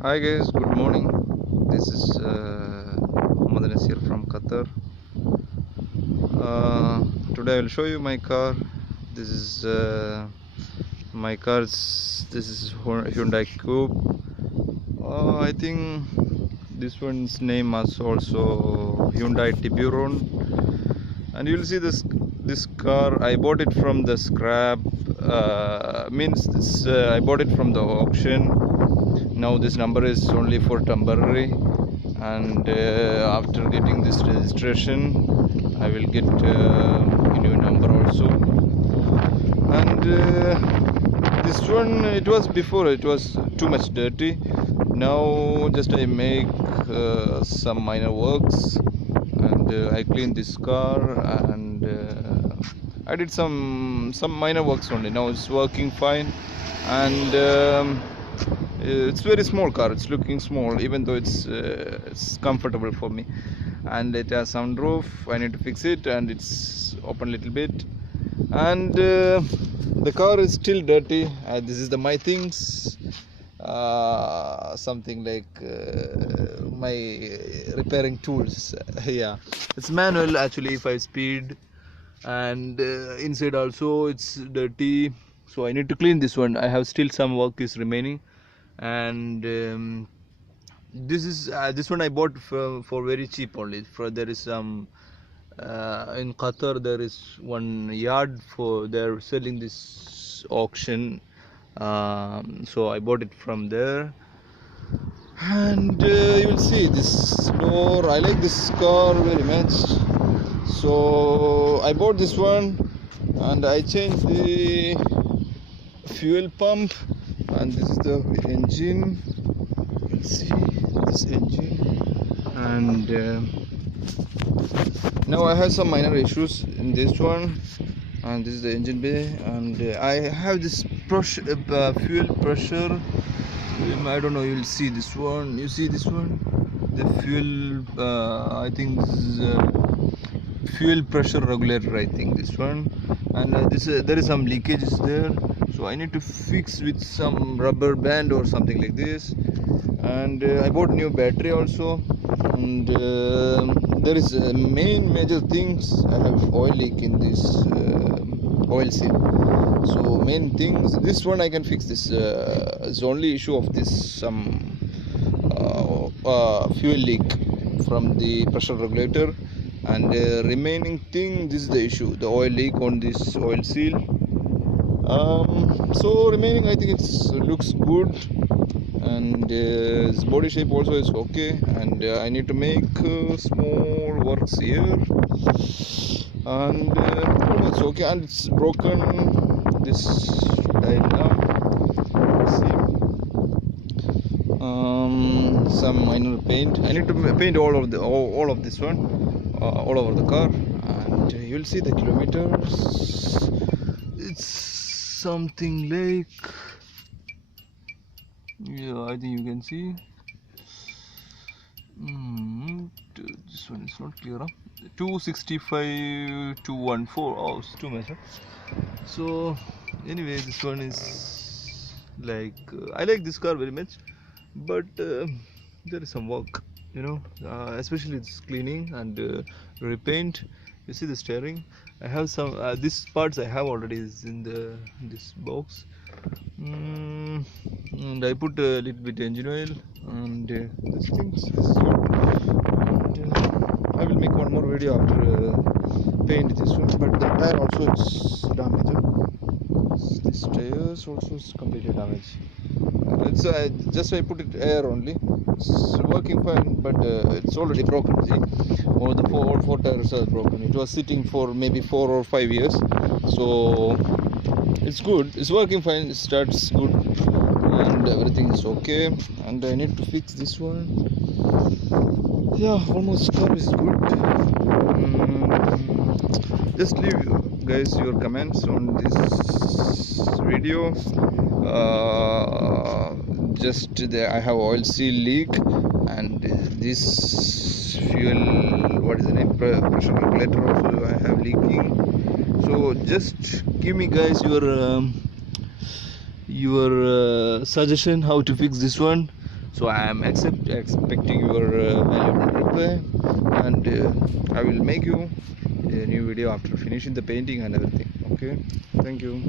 Hi guys, good morning. This is Mohammed Nasir from Qatar. Today I will show you my car. This is my car's. This is Hyundai Coupe. I think this one's name is also Hyundai Tiburon. And you'll see this car. I bought it from the scrap. I bought it from the auction. Now this number is only for temporary, and after getting this registration I will get a new number also. And this one, it was before, it was too much dirty. Now just I make some minor works, and I clean this car, and I did some minor works only. Now it's working fine, and it's very small car. It's looking small, even though it's comfortable for me. And it has sunroof. I need to fix it, and it's open a little bit. And the car is still dirty. This is my things. Something like my repairing tools. Yeah, it's manual actually, 5-speed, and inside also it's dirty. So I need to clean this one. I have still some work is remaining. And this one I bought for very cheap only. There is some in Qatar, there is one yard for they're selling this auction, so I bought it from there. And you will see this door. I like this car very much, so I bought this one, and I changed the fuel pump. And this is the engine. You can see this engine. And now I have some minor issues in this one. And this is the engine bay. And I have this fuel pressure. I don't know. You will see this one. You see this one? The fuel. I think this is fuel pressure regulator. I think this one. And there is some leakages there. So I need to fix with some rubber band or something like this. And I bought new battery also. And there is major things. I have oil leak in this oil seal. So main things. This one I can fix. This is only issue of this some fuel leak from the pressure regulator. And remaining thing, this is the issue, the oil leak on this oil seal. So remaining, I think it looks good, and its body shape also is okay. And I need to make small works here, and it's okay. And it's broken, this dial lamp. Some minor paint. I need to paint all of this one, all over the car. And you'll see the kilometers. It's something like, yeah, I think you can see. This one is not clear, huh? 265 214. Oh, it's too much, huh? So anyway, this one is like I like this car very much, but there is some work, especially this cleaning and repaint. You see the steering. I have some these parts I have already is in this box. And I put a little bit engine oil and these things. And I will make one more video after paint this one. But the tire also is damaged. This tires also is completely damaged. It's just I put it air only. It's working fine, but it's already broken. See, all four tires are broken. It was sitting for maybe 4 or 5 years, so it's good. It's working fine. It starts good, and everything is okay. And I need to fix this one. Yeah, almost car is good. Just leave guys your comments on this video. I have oil seal leak, and this fuel, what is the name, pressure regulator also I have leaking. So just give me guys your suggestion how to fix this one. So I am expecting your valuable reply, and I will make you a new video after finishing the painting and everything. Okay, thank you.